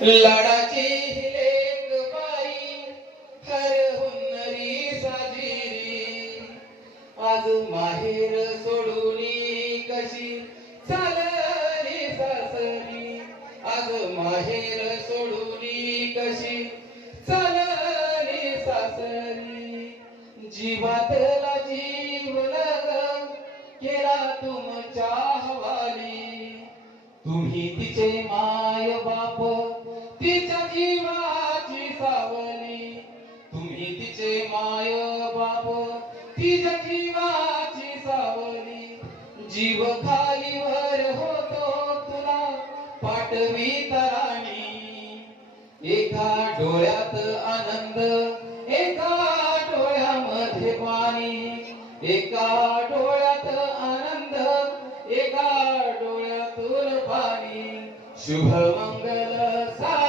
लाडाची lake by her हुन्नरी साजिरी आज माहेर सोडूनी कशी चालली सासरी आज माहेर सोडूनी कशी चालली सासरी जीवातला जीव लग केला तुमच्या हवाली तुम्ही तिचे माय बाप तिच्या जीवाची सावली तुम्ही तिचे माय बाप तिच्या जीवाची सावली जीव खालीवर होतो तुला पाठवी तराणी एका डोळ्यात आनंद एका डोळ्यामध्ये पाणी एका डोळ्यात आनंद एका डोळ्यातून पाणी शुभ मंगल सा